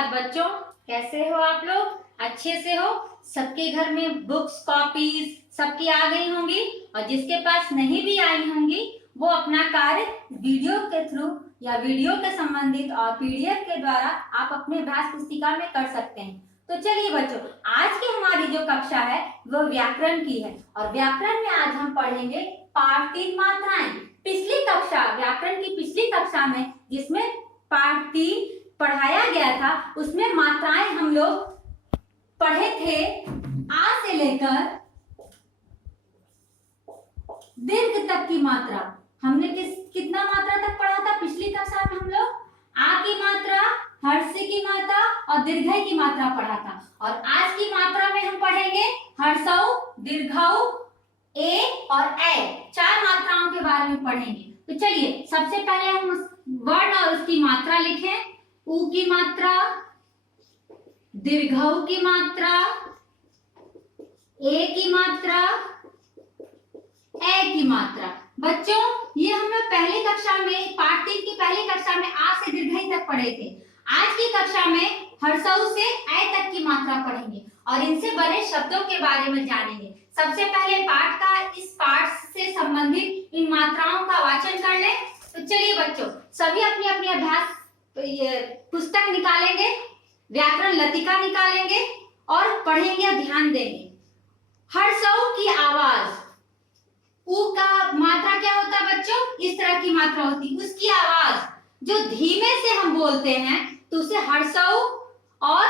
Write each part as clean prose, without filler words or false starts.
सुप्रभात बच्चों, कैसे हो आप लोग? अच्छे से हो? सबके घर में बुक्स कॉपीज सबकी आ गई होंगी और जिसके पास नहीं भी आई होंगी वो अपना कार्य वीडियो के थ्रू या वीडियो के संबंधित और पीडीएफ के द्वारा आप अपने अभ्यास पुस्तिका में कर सकते हैं। तो चलिए बच्चों, आज की हमारी जो कक्षा है वो व्याकरण की है और व्याकरण में आज हम पढ़ेंगे पाठ 3 मात्राएं। पिछली कक्षा व्याकरण की पिछली कक्षा में जिसमें पाठ 3 पढ़ाया गया था उसमें मात्राएं हम लोग पढ़े थे आ से लेकर दीर्घ तक की मात्रा। हमने कितना मात्रा तक पढ़ा था पिछली कक्षा में? हम लोग आ की मात्रा, हर्ष की मात्रा और दीर्घई की मात्रा पढ़ा था और आज की मात्रा में हम पढ़ेंगे हर्षऊ, दीर्घऊ, ए और ए, 4 मात्राओं के बारे में पढ़ेंगे। तो चलिए सबसे पहले हम उस वर्ण और उसकी मात्रा लिखें। उ की मात्रा, दीर्घऊ की मात्रा, ए की मात्रा, ए की मात्रा। बच्चों ये हम लोग पहली कक्षा में पाठ 3 की पहली कक्षा में आ से दीर्घई तक पढ़े थे। आज की कक्षा में हर्षऊ से ए तक की मात्रा पढ़ेंगे और इनसे बने शब्दों के बारे में जानेंगे। सबसे पहले इस पाठ से संबंधित इन मात्राओं का वाचन कर लें। तो चलिए बच्चों, सभी अपनी अपनी अभ्यास पुस्तक निकालेंगे, व्याकरण लतिका निकालेंगे और पढ़ेंगे और ध्यान देंगे। हर्षऊ की आवाज, उ का मात्रा क्या होता है बच्चों? इस तरह की मात्रा होती है। उसकी आवाज जो धीमे से हम बोलते हैं तो उसे हर्षऊ, और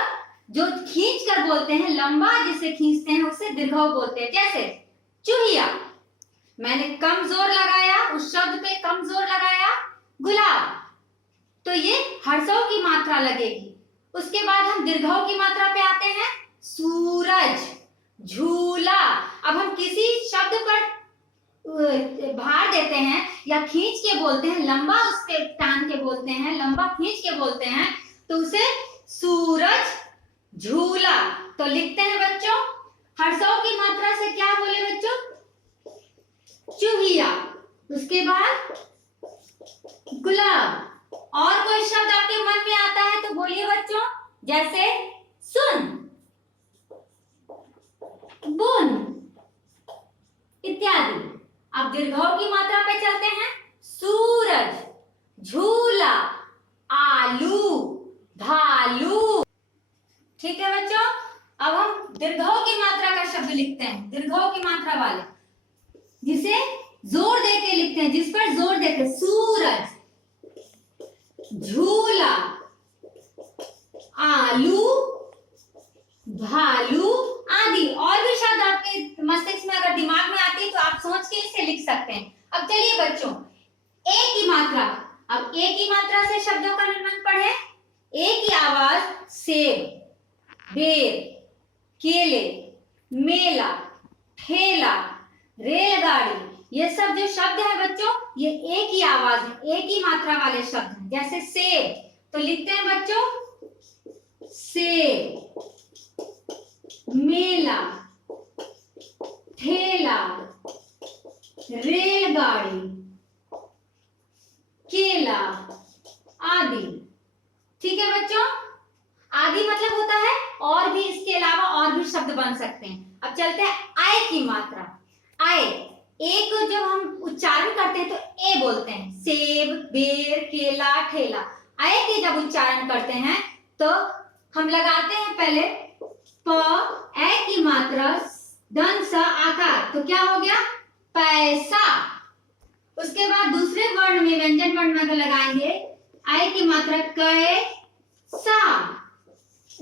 जो खींच कर बोलते हैं, लंबा जिसे खींचते हैं उसे दीर्घऊ बोलते हैं। जैसे चूहिया, मैंने कम जोर लगाया, उस शब्द पे कम जोर लगाया। गुलाब, तो ये हर्षऊ की मात्रा लगेगी। उसके बाद हम दीर्घऊ की मात्रा पे आते हैं। सूरज, झूला। अब हम किसी शब्द पर भार देते हैं या खींच के बोलते हैं, लंबा उस पे टान के बोलते हैं, लंबा खींच के बोलते हैं तो उसे सूरज, झूला। तो लिखते हैं बच्चों, हर्षऊ की मात्रा से क्या बोले बच्चों? चूहिया। उसके बाद गुलाब। और कोई शब्द आपके मन में आता है तो बोलिए बच्चों, जैसे सुन, बुन इत्यादि। अब दीर्घऊ की मात्रा पे चलते हैं। सूरज, झूला, आलू, भालू। ठीक है बच्चों, अब हम दीर्घऊ की मात्रा का शब्द लिखते हैं, दीर्घऊ की मात्रा वाले जिसे जोर दे के लिखते हैं, जिस पर जोर देके। सूरज, झूला, आलू, भालू आदि। और भी शब्द आपके मस्तिष्क में अगर दिमाग में आती है तो आप सोच के इसे लिख सकते हैं। अब चलिए बच्चों, ए की मात्रा। अब ए की मात्रा से शब्दों का निर्माण पढ़े। ए की आवाज सेब, बेर, केले, मेला, ठेला, रेलगाड़ी। ये सब जो शब्द है बच्चों, ये ए की आवाज है, ए की मात्रा वाले शब्द हैं। जैसे सेब, तो लिखते हैं बच्चों सेब, मेला, ठेला, रेलगाड़ी, केला आदि। ठीक है बच्चों, आदि मतलब होता है और भी, इसके अलावा और भी शब्द बन सकते हैं। अब चलते हैं आय की मात्रा। आय, ए को जब हम उच्चारण करते हैं तो ए बोलते हैं। सेब, बेर, केला, ठेला। आय के जब उच्चारण करते हैं तो हम लगाते हैं पहले प, ए की मात्रा, दन सा आकार, तो क्या हो गया? पैसा। उसके बाद दूसरे वर्ण में, व्यंजन वर्ण में लगाएंगे आय की मात्रा कै, सा,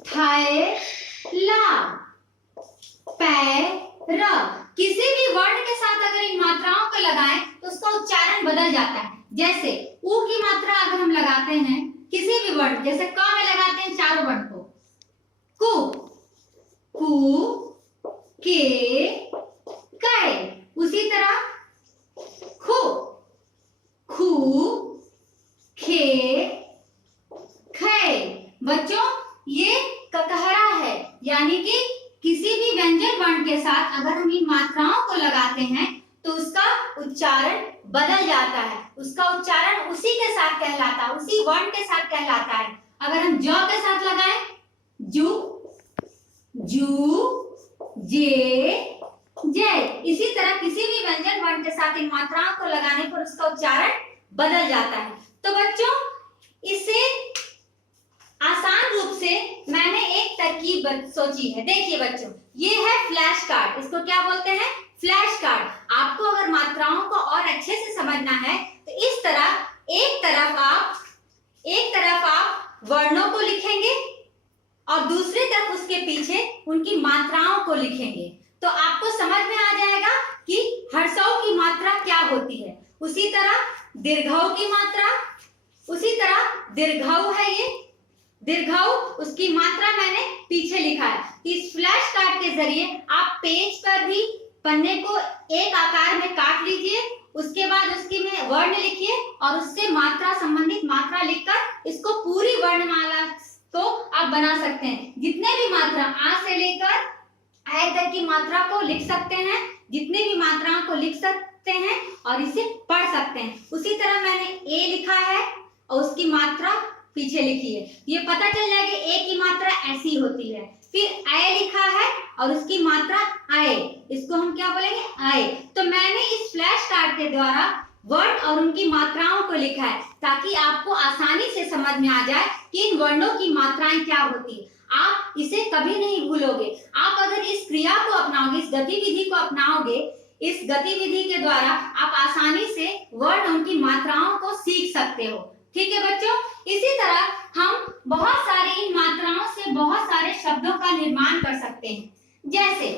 थाय, ला, पै, र। किसी भी वर्ण के साथ अगर इन मात्राओं को लगाएं तो उसका उच्चारण बदल जाता है। जैसे उ की मात्रा अगर हम लगाते हैं किसी भी वर्ण, जैसे क में लगाते हैं चारों वर्ण को, कु, कु, के, कै। उसी तरह खु, खू, खे, खे। बच्चों ये ककहरा है, यानी कि किसी भी व्यंजन वर्ण के साथ अगर हम इन मात्राओं को लगाते हैं तो उसका उच्चारण बदल जाता है, उसका उच्चारण उसी के साथ कहलाता है, उसी वर्ण के साथ कहलाता है। अगर हम ज के साथ लगाएं जू, जू, जे, जय। इसी तरह किसी भी व्यंजन वर्ण के साथ इन मात्राओं को लगाने पर उसका उच्चारण बदल जाता है। तो बच्चों इसे आसान रूप से मैंने एक तरकीब सोची है। देखिए बच्चों, ये है फ्लैश कार्ड। इसको क्या बोलते हैं? Flash card. आपको अगर मात्राओं को और अच्छे से समझना है तो इस तरह एक तरफ आप वर्णों को लिखेंगे और दूसरी तरफ उसके पीछे उनकी मात्राओं को लिखेंगे, तो आपको समझ में आ जाएगा कि हर्षों की मात्रा क्या होती है। उसी तरह दीर्घों की मात्रा, उसी तरह दीर्घऊ है ये, दीर्घऊ उसकी मात्रा मैंने पीछे लिखा है। इस फ्लैश कार्ड के जरिए आप पेज पर भी पन्ने को एक आकार में काट लीजिए, उसके बाद उसकी में वर्ण लिखिए और उससे मात्रा संबंधित मात्रा लिखकर इसको पूरी वर्णमाला को आप बना सकते हैं। जितने भी मात्रा आ से लेकर ऐ तक की मात्रा को लिख सकते हैं, जितनी भी मात्राओं को लिख सकते हैं और इसे पढ़ सकते हैं। उसी तरह मैंने ए लिखा है और उसकी मात्रा पीछे लिखी है, ये पता चल जाएगा ए की मात्रा ऐसी होती है। फिर ऐ लिखा है और उसकी मात्रा आए, इसको हम क्या बोलेंगे? आए। तो मैंने इस फ्लैश कार्ड के द्वारा वर्ण और उनकी मात्राओं को लिखा है ताकि आपको आसानी से समझ में आ जाए कि इन वर्णों की मात्राएं क्या होती है। आप इसे कभी नहीं भूलोगे। आप अगर इस क्रिया को अपनाओगे, इस गतिविधि को अपनाओगे, इस गतिविधि के द्वारा आप आसानी से वर्ण उनकी मात्राओं को सीख सकते हो। ठीक है बच्चों, इसी तरह हम बहुत सारे इन मात्राओं से बहुत सारे शब्दों का निर्माण कर सकते हैं। जैसे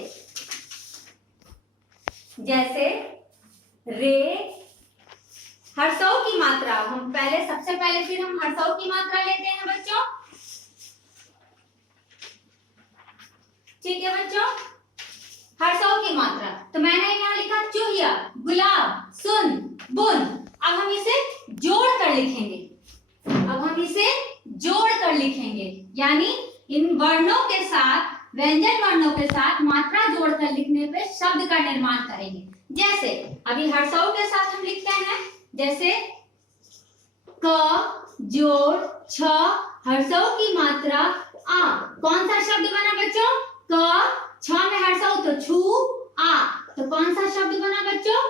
रे, हर्षों की मात्रा हम सबसे पहले फिर हम हर्षों की मात्रा लेते हैं बच्चों। ठीक है बच्चों, हर्षों की मात्रा तो मैंने यहाँ लिखा चूहिया, गुलाब, सुन, बुन। अब हम इसे जोड़ कर लिखेंगे, यानी इन वर्णों के साथ, व्यंजन वर्णों के साथ मात्रा जोड़कर लिखने पे शब्द का निर्माण करेंगे। जैसे अभी हर्षों के साथ हम लिखते हैं, जैसे क जोड़ छ, हर्षों की मात्रा आ। कौन सा शब्द बना बच्चों? क, छ में हर्षों तो छू, आ, तो कौन सा शब्द बना बच्चों?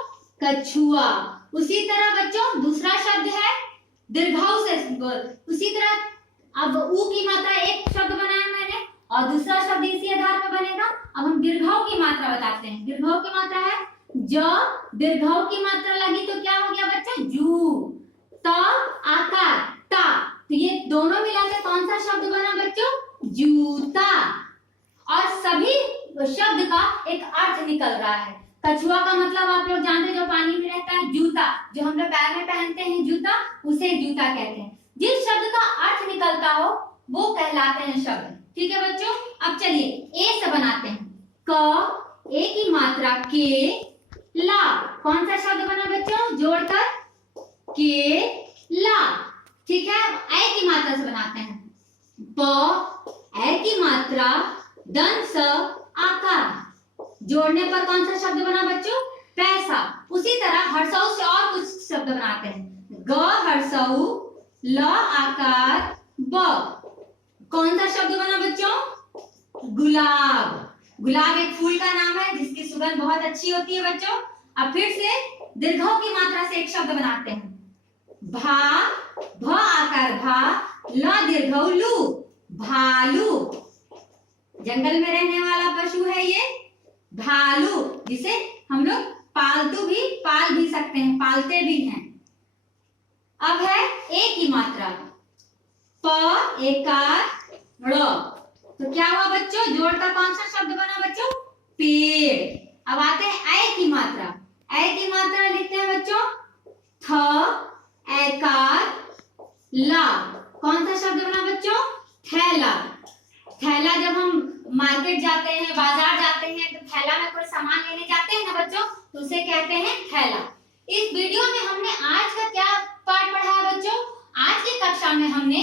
कछुआ। उसी तरह बच्चों दूसरा शब्द है दीर्घऊ से, उसी तरह अब ऊ की मात्रा एक शब्द बनाया मैंने और दूसरा शब्द इसी आधार पर बनेगा। अब हम दीर्घऊ की मात्रा बताते हैं। दीर्घऊ की मात्रा है ज, दीर्घऊ की मात्रा लगी तो क्या हो गया बच्चा? जू। त, आकार, ता, तो ये दोनों मिलाकर कौन सा शब्द बना बच्चों? जूता। और सभी शब्द का एक अर्थ निकल रहा है। कछुआ का मतलब आप लोग जानते हैं, जो पानी में रहता है, जूता, जो हम लोग पैर में पहनते हैं जूता, उसे जूता कहते हैं। जिस शब्द का अर्थ निकलता हो वो कहलाते हैं शब्द। ठीक है बच्चों, अब चलिए ए से बनाते हैं। क, ए की मात्रा के, ला, कौन सा शब्द बना बच्चों? जोड़कर के, ला। ठीक है, ऐ की मात्रा से बनाते हैं। प, ऐ की मात्रा दंस, आकार, जोड़ने पर कौन सा शब्द बना बच्चों? पैसा। उसी तरह हर्षऊ से और कुछ शब्द बनाते हैं। ग हर्षऊ, ल आकार, ब, कौन सा शब्द बना बच्चों? गुलाब। गुलाब एक फूल का नाम है जिसकी सुगंध बहुत अच्छी होती है बच्चों। अब फिर से दीर्घों की मात्रा से एक शब्द बनाते हैं। भा, भ आकार भा, ल दीर्घऊ लू, भालू। जंगल में रहने वाला पशु है ये भालू, जिसे हम लोग पालतू भी पाल भी सकते हैं, पालते भी हैं। अब है ए की मात्रा, प एकार ड़, तो क्या हुआ बच्चों? जोड़कर कौन सा शब्द बना बच्चों? पेड़। अब आते हैं ऐ की मात्रा। ऐ की मात्रा लिखते हैं बच्चों थ एकार ला, कौन सा शब्द बना बच्चों? थैला। थैला, जब हम मार्केट जाते हैं, बाजार जाते हैं, तो थैला में कोई सामान लेने जाते हैं ना बच्चों, तो उसे कहते हैं थैला। इस वीडियो में हमने आज का क्या पाठ पढ़ा है बच्चों? आज की कक्षा में हमने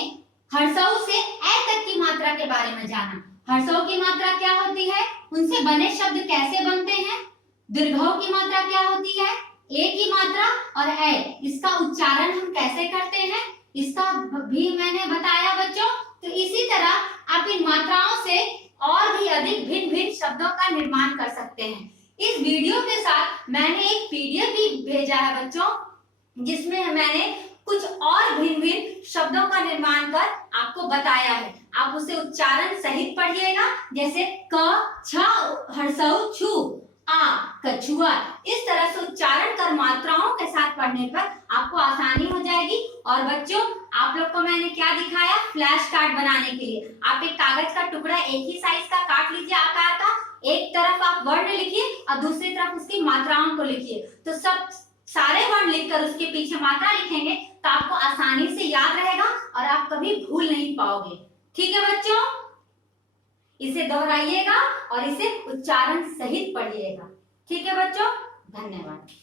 हर्षऊ से ए तक की मात्रा के बारे में जाना। हर्षऊ की मात्रा क्या होती है, उनसे बने शब्द कैसे बनते हैं, दीर्घऊ की मात्रा क्या होती है, ए की मात्रा और ए, इसका उच्चारण हम कैसे करते हैं, इसका भी मैंने बताया बच्चों। तो इसी तरह आप आप इन मात्राओं से और भी अधिक भिन्न भिन्न शब्दों का निर्माण कर सकते हैं। इस वीडियो के साथ मैंने एक पीडीएफ भी भेजा है बच्चों, जिसमें मैंने कुछ और भिन्न भिन्न शब्दों का निर्माण कर आपको बताया है। आप उसे उच्चारण सहित पढ़िएगा, जैसे क, छ, हर्षऊ, छु, आ, कछुआ। इस तरह से उच्चारण कर मात्राओं के साथ पढ़ने पर आपको आसानी हो जाएगी। और बच्चों, आप लोग को मैंने क्या दिखाया, फ्लैश कार्ड बनाने के लिए आप एक कागज का टुकड़ा एक ही साइज का काट लीजिए आकार का, एक तरफ आप वर्ण लिखिए और दूसरी तरफ उसकी मात्राओं को लिखिए। तो सब सारे वर्ण लिखकर उसके पीछे मात्रा लिखेंगे तो आपको आसानी से याद रहेगा और आप कभी भूल नहीं पाओगे। ठीक है बच्चों, इसे दोहराइएगा और इसे उच्चारण सहित पढ़िएगा। ठीक है बच्चों, धन्यवाद।